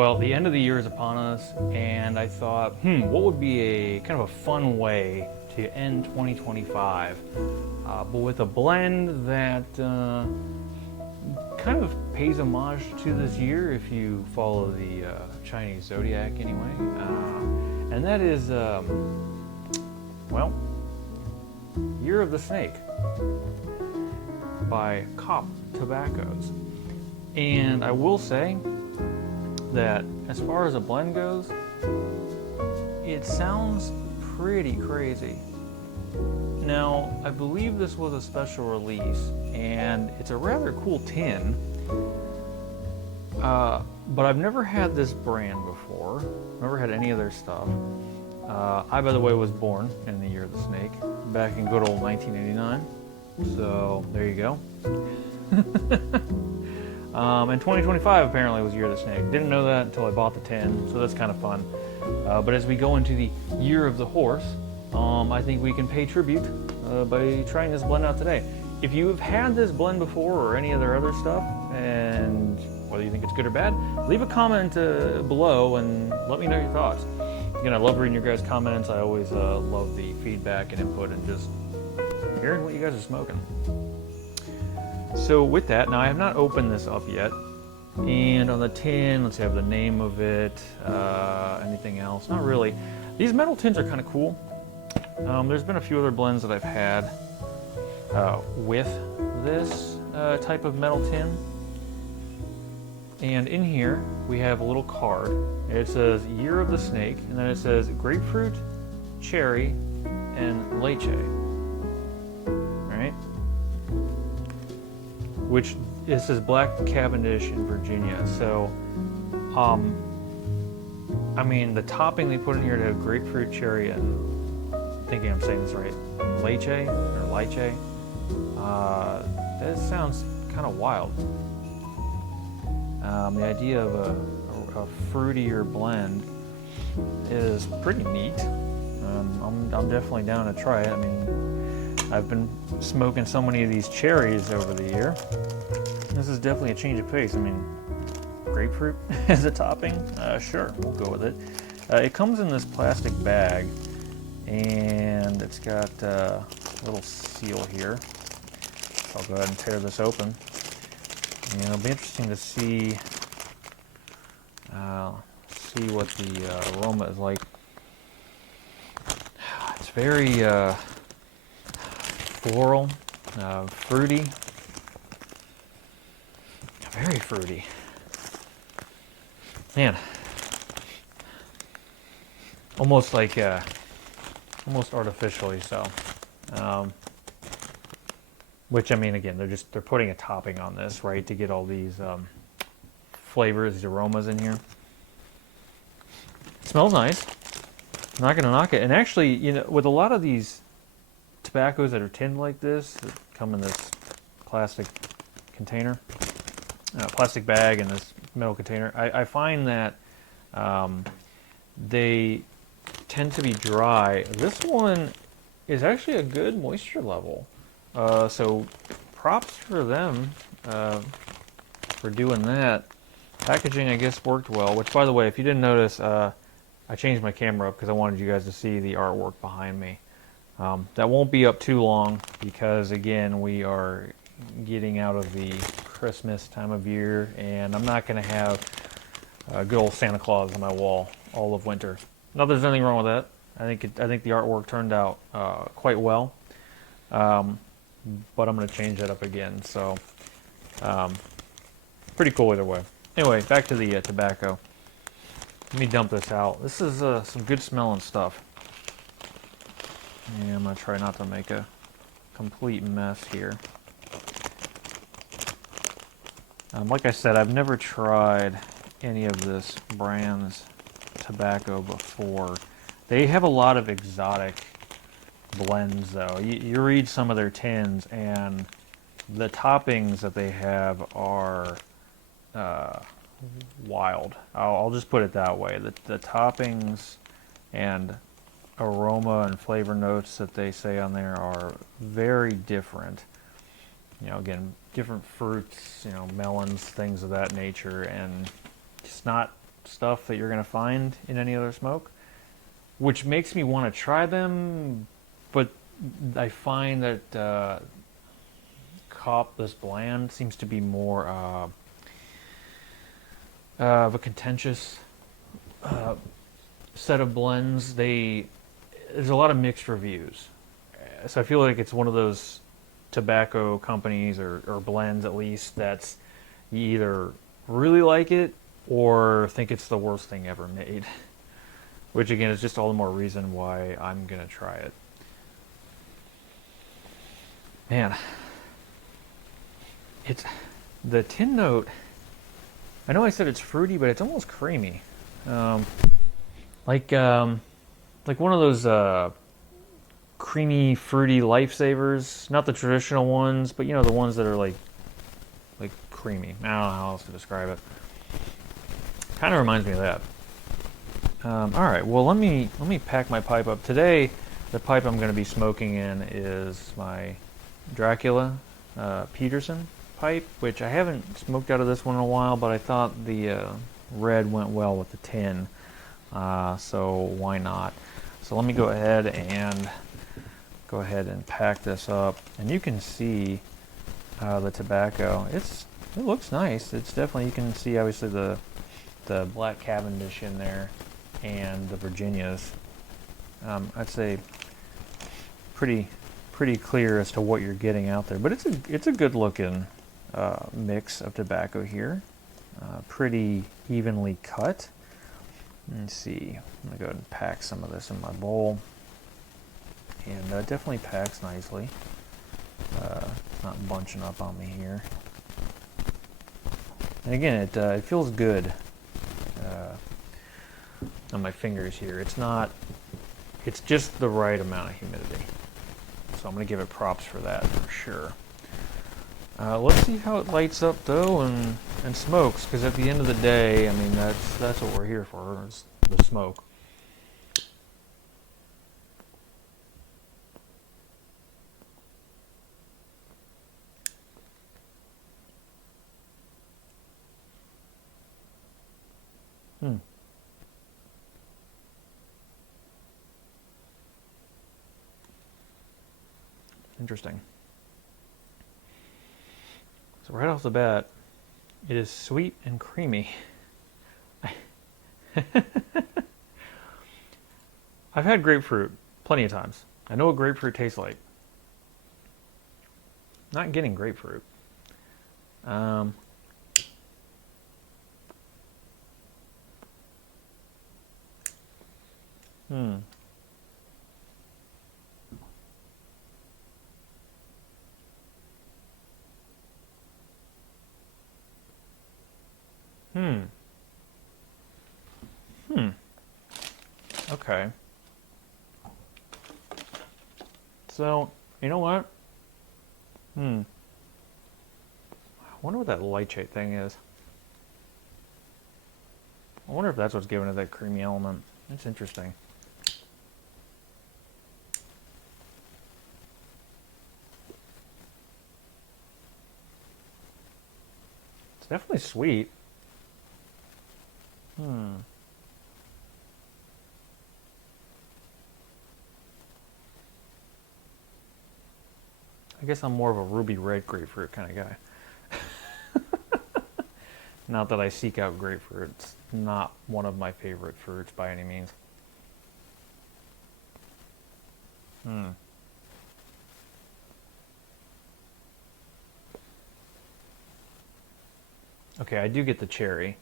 Well, the end of the year is upon us, and I thought, what would be a kind of a fun way to end 2025, but with a blend that kind of pays homage to this year if you follow the Chinese Zodiac anyway, and that is, well, Year of the Snake by Kopp Tobaccos. And I will say that as far as a blend goes, it sounds pretty crazy. Now, I believe this was a special release, and it's a rather cool tin, but I've never had this brand before, never had any of their stuff. I, by the way, was born in the Year of the Snake, back in good old 1989, so there you go. And 2025 apparently was Year of the Snake. Didn't know that until I bought the tin, so that's kind of fun. But as we go into the Year of the Horse, I think we can pay tribute by trying this blend out today. If you have had this blend before or any of their other stuff, and whether you think it's good or bad, leave a comment below and let me know your thoughts. Again, I love reading your guys' comments. I always love the feedback and input and just hearing what you guys are smoking. So with that, now I have not opened this up yet, and on the tin, let's see, I have the name of it, anything else, not really. These metal tins are kind of cool. There's been a few other blends that I've had with this type of metal tin, and in here we have a little card. It says Year of the Snake, and then it says grapefruit, cherry, and lychee. Which this is Black Cavendish in Virginia. So, I mean, the topping they put in here to have grapefruit, cherry, and I'm thinking I'm saying this right, lychee or lychee. That sounds kind of wild. The idea of a fruitier blend is pretty neat. I'm definitely down to try it. I mean, I've been smoking so many of these cherries over the year. This is definitely a change of pace. I mean, grapefruit as a topping? Sure, we'll go with it. It comes in this plastic bag, and it's got a little seal here. I'll go ahead and tear this open. And it'll be interesting to see what the aroma is like. It's very floral, fruity, very fruity. Man, almost like, almost artificially so. Which, I mean, again, they're putting a topping on this, right, to get all these flavors, these aromas in here. It smells nice. I'm not gonna knock it. And actually, you know, with a lot of these tobaccos that are tinned like this, that come in this plastic container, plastic bag and this metal container, I find that they tend to be dry. This one is actually a good moisture level. So props for them for doing that. Packaging, I guess, worked well, which, by the way, if you didn't notice, I changed my camera up because I wanted you guys to see the artwork behind me. That won't be up too long because, again, we are getting out of the Christmas time of year, and I'm not going to have good old Santa Claus on my wall all of winter. Not that there's anything wrong with that. I think the artwork turned out quite well, but I'm going to change that up again. So, pretty cool either way. Anyway, back to the tobacco. Let me dump this out. This is some good smelling stuff. And I'm going to try not to make a complete mess here. Like I said, I've never tried any of this brand's tobacco before. They have a lot of exotic blends, though. You read some of their tins, and the toppings that they have are wild. I'll just put it that way. The toppings and aroma and flavor notes that they say on there are very different. You know, again, different fruits, you know, melons, things of that nature, and it's not stuff that you're going to find in any other smoke, which makes me want to try them, but I find that Kopp, this blend, seems to be more of a contentious set of blends. There's a lot of mixed reviews, so I feel like it's one of those tobacco companies or blends, at least, that's you either really like it or think it's the worst thing ever made. Which again is just all the more reason why I'm gonna try it. Man, it's the tin note. I know I said it's fruity, but it's almost creamy, um, like um, like one of those creamy, fruity lifesavers. Not the traditional ones, but you know the ones that are like creamy. I don't know how else to describe it. Kind of reminds me of that. All right, well let me pack my pipe up. Today, the pipe I'm going to be smoking in is my Dracula Peterson pipe, which I haven't smoked out of this one in a while, but I thought the red went well with the tin, so why not? So let me go ahead and pack this up, and you can see the tobacco. It looks nice. It's definitely, you can see obviously the Black Cavendish in there and the Virginias. I'd say pretty clear as to what you're getting out there, but it's a good looking mix of tobacco here. Pretty evenly cut. Let's see. I'm gonna go ahead and pack some of this in my bowl, and definitely packs nicely. Not bunching up on me here. And again, it feels good on my fingers here. It's just the right amount of humidity. So I'm going to give it props for that for sure. Let's see how it lights up though and smokes, because at the end of the day, I mean, that's what we're here for, is the smoke. Interesting. So right off the bat, it is sweet and creamy. I've had grapefruit plenty of times. I know what grapefruit tastes like. Not getting grapefruit. Um, hmm. Hmm. Hmm. Okay. So, you know what? I wonder what that lychee thing is. I wonder if that's what's giving it that creamy element. It's interesting. It's definitely sweet. I guess I'm more of a ruby red grapefruit kind of guy. Not that I seek out grapefruit. It's not one of my favorite fruits by any means. Okay, I do get the cherry.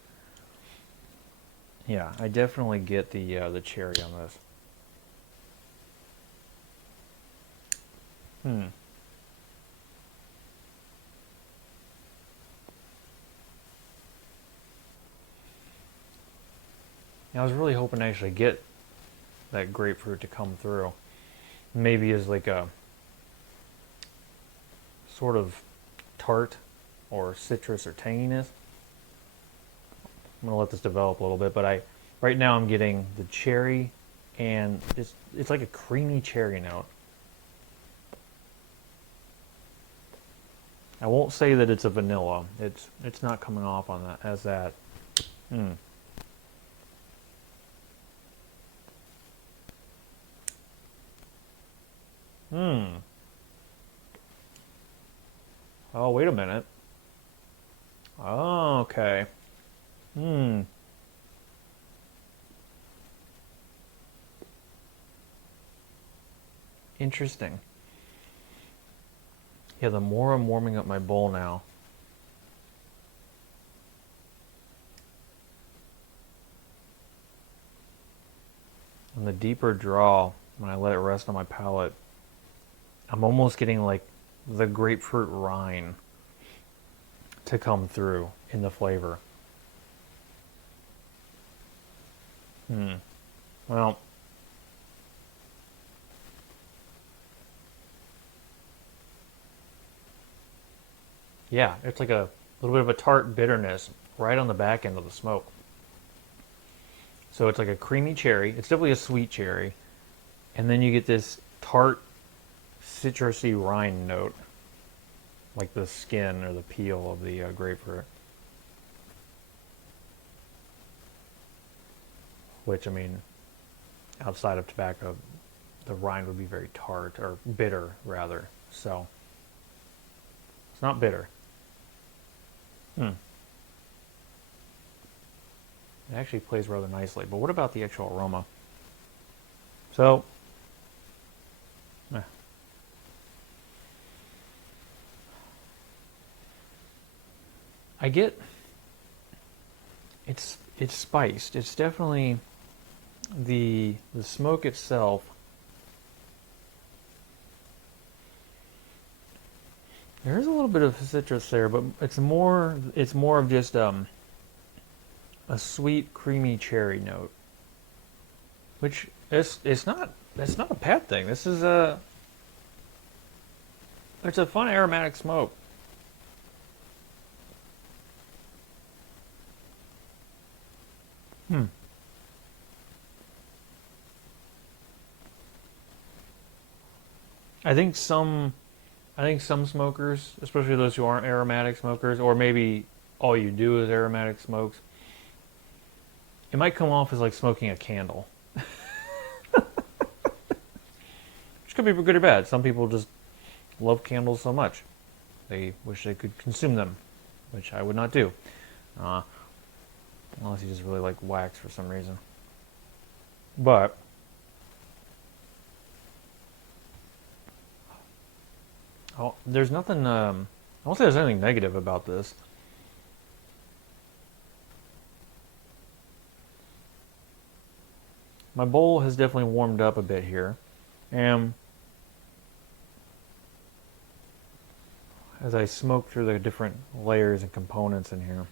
Yeah, I definitely get the cherry on this. I was really hoping to actually get that grapefruit to come through. Maybe as like a sort of tart or citrus or tanginess. I'm gonna let this develop a little bit, but right now I'm getting the cherry, and it's like a creamy cherry note. I won't say that it's a vanilla. It's not coming off on that as that. Hmm. Oh, wait a minute. Oh, okay. Hmm. Interesting. Yeah, the more I'm warming up my bowl now, and the deeper draw, when I let it rest on my palate, I'm almost getting like the grapefruit rind to come through in the flavor. Hmm. Well, yeah, it's like a little bit of a tart bitterness right on the back end of the smoke. So it's like a creamy cherry. It's definitely a sweet cherry. And then you get this tart, citrusy rind note, like the skin or the peel of the grapefruit. Which, I mean, outside of tobacco, the rind would be very tart, or bitter, rather. So it's not bitter. Hmm. It actually plays rather nicely. But what about the actual aroma? So, eh, I get it's spiced. It's definitely the smoke itself. There is a little bit of citrus there, but it's more of just a sweet, creamy cherry note, which it's not a bad thing. This is a it's a fun aromatic smoke. Hmm. I think some I think some smokers, especially those who aren't aromatic smokers, or maybe all you do is aromatic smokes, it might come off as like smoking a candle, which could be good or bad. Some people just love candles so much they wish they could consume them, which I would not do, uh, unless you just really like wax for some reason. But there's nothing. I won't say there's anything negative about this. My bowl has definitely warmed up a bit here, and as I smoke through the different layers and components in here,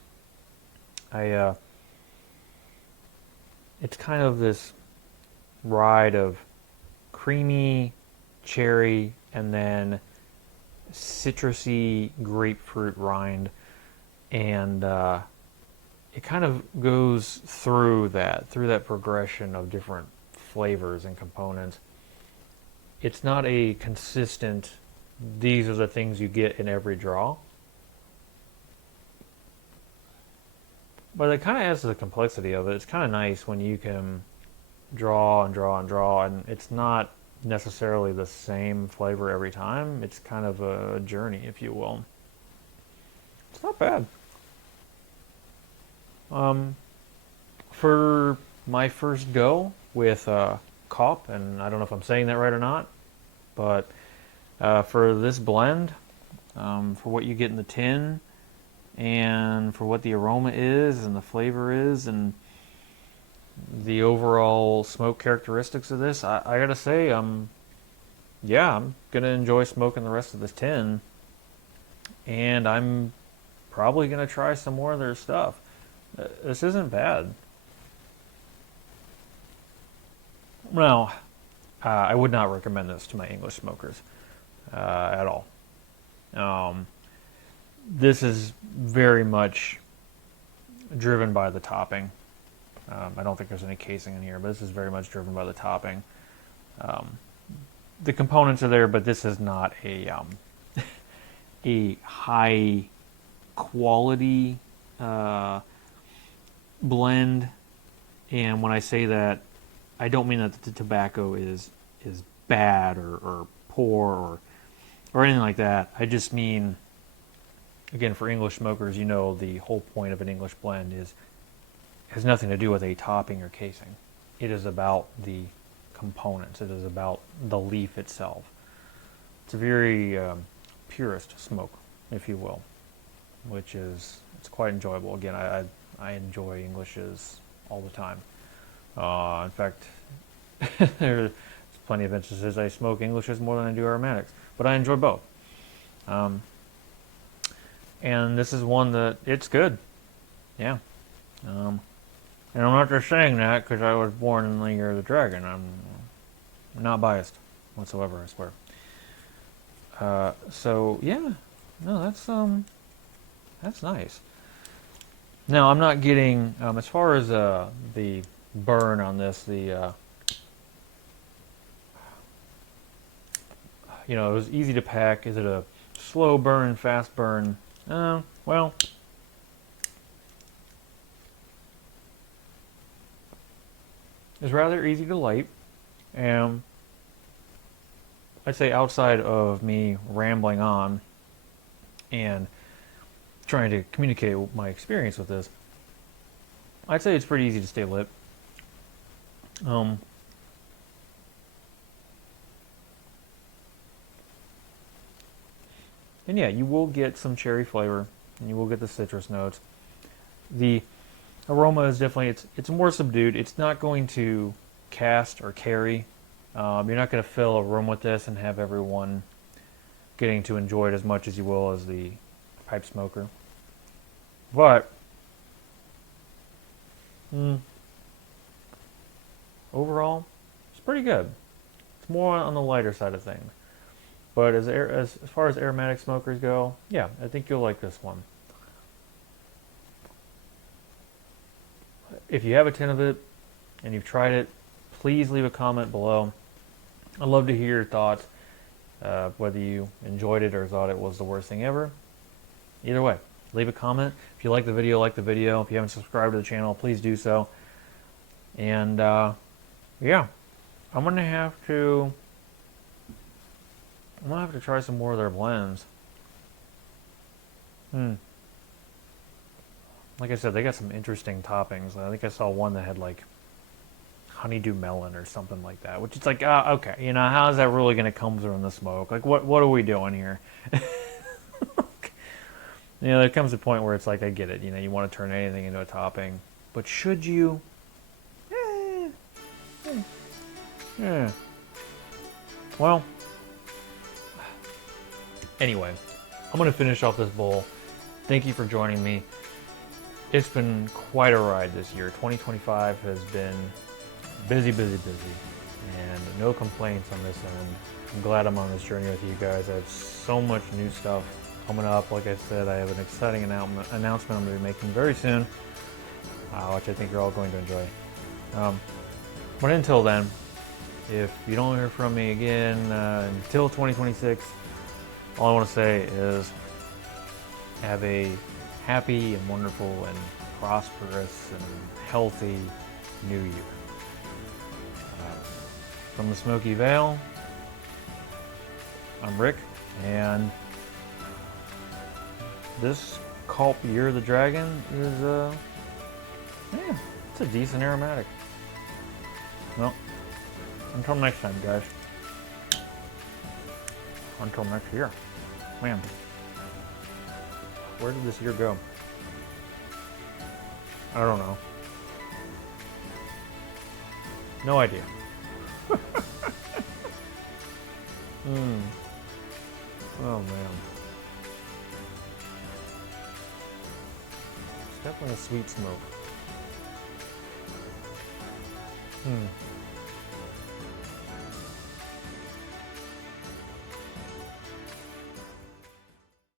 I it's kind of this ride of creamy cherry and then citrusy grapefruit rind, and it kind of goes through that progression of different flavors and components. It's not a consistent. These are the things you get in every draw, but it kind of adds to the complexity of it. It's kind of nice when you can draw and draw and draw, and it's not necessarily the same flavor every time. It's kind of a journey, if you will. It's not bad. Um, for my first go with Kopp, and I don't know if I'm saying that right or not, but for this blend, for what you get in the tin, and for what the aroma is and the flavor is, and the overall smoke characteristics of this, I gotta say, yeah, I'm gonna enjoy smoking the rest of this tin, and I'm probably gonna try some more of their stuff. This isn't bad. Now, I would not recommend this to my English smokers at all. Um, this is very much driven by the topping. I don't think there's any casing in here, but this is very much driven by the topping. Um, the components are there, but this is not a high quality uh, blend. And when I say that, I don't mean that the tobacco is bad or pour or anything like that. I just mean, again, for English smokers, you know, the whole point of an English blend has nothing to do with a topping or casing. It is about the components. It is about the leaf itself. It's a very purist smoke, if you will, which is it's quite enjoyable. Again, I enjoy Englishes all the time. In fact, there's plenty of instances I smoke Englishes more than I do aromatics, but I enjoy both. And this is one that it's good. Yeah. And I'm not just saying that because I was born in the year of the dragon. I'm not biased whatsoever, I swear. So yeah, no, that's nice. Now I'm not getting as far as the burn on this. The you know, it was easy to pack. Is it a slow burn, fast burn? Well, it's rather easy to light, and I'd say outside of me rambling on and trying to communicate my experience with this, I'd say it's pretty easy to stay lit. And yeah, you will get some cherry flavor, and you will get the citrus notes. The aroma is definitely, it's more subdued. It's not going to cast or carry. You're not going to fill a room with this and have everyone getting to enjoy it as much as you will as the pipe smoker. But overall, it's pretty good. It's more on the lighter side of things. But as far as aromatic smokers go, yeah, I think you'll like this one. If you have a tin of it and you've tried it, please leave a comment below. I'd love to hear your thoughts, whether you enjoyed it or thought it was the worst thing ever. Either way, leave a comment. If you like the video, like the video. If you haven't subscribed to the channel, please do so. And yeah, I'm gonna have to try some more of their blends. Like I said, they got some interesting toppings. I think I saw one that had like honeydew melon or something like that, which is like, okay, you know, how is that really going to come through in the smoke? Like, what are we doing here? You know, there comes a point where it's like, I get it. You know, you want to turn anything into a topping, but should you? Yeah. Well, anyway, I'm going to finish off this bowl. Thank you for joining me. It's been quite a ride this year. 2025 has been busy, and no complaints on this end. I'm glad I'm on this journey with you guys. I have so much new stuff coming up. Like I said, I have an exciting announcement I'm going to be making very soon, which I think you're all going to enjoy. But until then, if you don't hear from me again until 2026, all I want to say is have a happy and wonderful and prosperous and healthy new year. From the Smoky Vale, I'm Rick, and this Kopp Year of the Dragon is, yeah, it's a decent aromatic. Well, until next time, guys. Until next year. Man, where did this year go? I don't know. No idea. Oh man. It's definitely a sweet smoke.